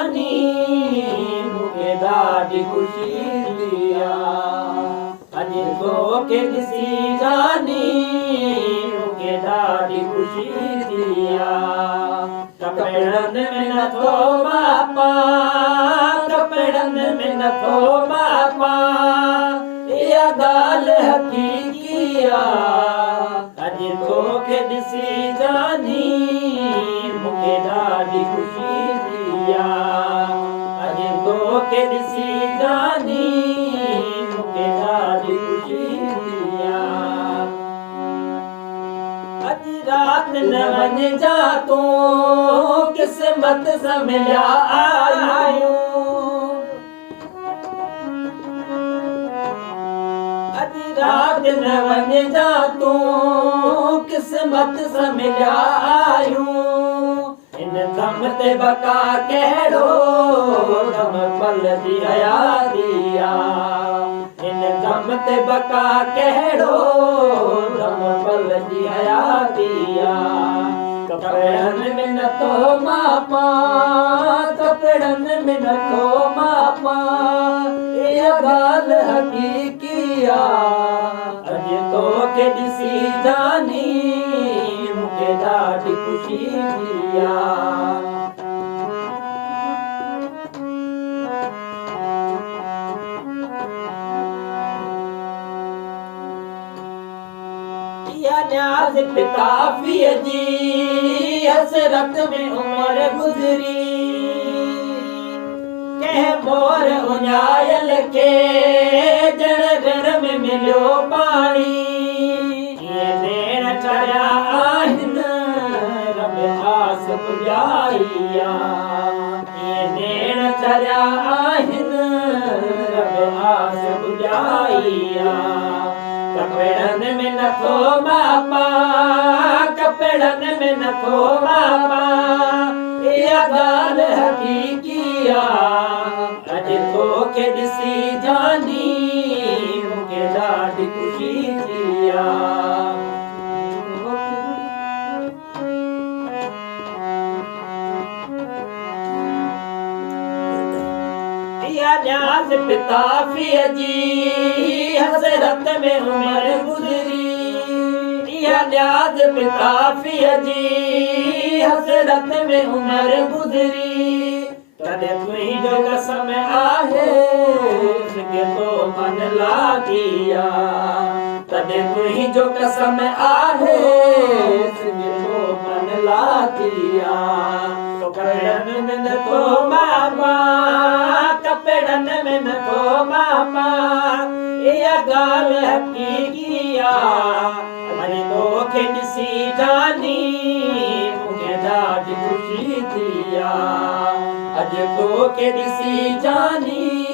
जानी मूंखे ॾाढी ख़ुशी दिया अज तोखे ॾिसी जानी मूंखे ॾाढी ख़ुशी दिया कपड़नि में नथो मापा कपड़नि में नथो मापा इहा ॻाल्हि हक़ीक़ी अज तोखे ॾिसी जानी मूंखे ॾाढी ख़ुशी दिया अज तोखे ॾिसी जानी मूंखे ॾाढी ख़ुशी दिया अज रात न वञजा तूं किस्मत सां मिलिया आहियूं अज रात न वञजा तूं किस्मत सां मिलिया आहियूं इन दम ते बका कहिड़ो दम पल जी हयाती इन दम ते बका कहिड़ो दम पल जी हयाती कपड़नि में नथो मापा कपड़नि में नथो मापा इहा ॻाल्हि हक़ीक़ी अज तोखे ॾिसी जानी मूंखे ॾाढी ख़ुशी दिया न्याज़ पिताफ़ीअ जी हसरत में उमिरि गुज़री कंहिं मोर उञायल खे जण घर में मिलियो पाणी ईअं भेण चरिया आहिनि रब आस पुॼाई ईअं भेण चरिया आहिनि रब आस पुॼाई कपड़नि में नथो मापा कपड़नि में नथो मापा इहा ॻाल्हि हक़ीक़ी अज तोखे ॾिसी जानी मूंखे ॾाढी ख़ुशी दिया इहा न्याज़ पिताफ़ीअ जी हसरत में उमिरि गुज़री इहा न्याज़ पिताफ़ीअ जी हसरत में उमिरि गुज़री तॾहिं तुंहिंजो कसम आहे के तो मन लागी तॾहिं तुंहिंजो कसम आहे के तो मन लागी कपड़नि में नथो मापा कपड़नि में नथो मापा इहा ॻाल्हि हक़ीक़ी अज तोखे ॾिसी जानी मूंखे ॾाढी ख़ुशी दिया अज तोखे ॾिसी जानी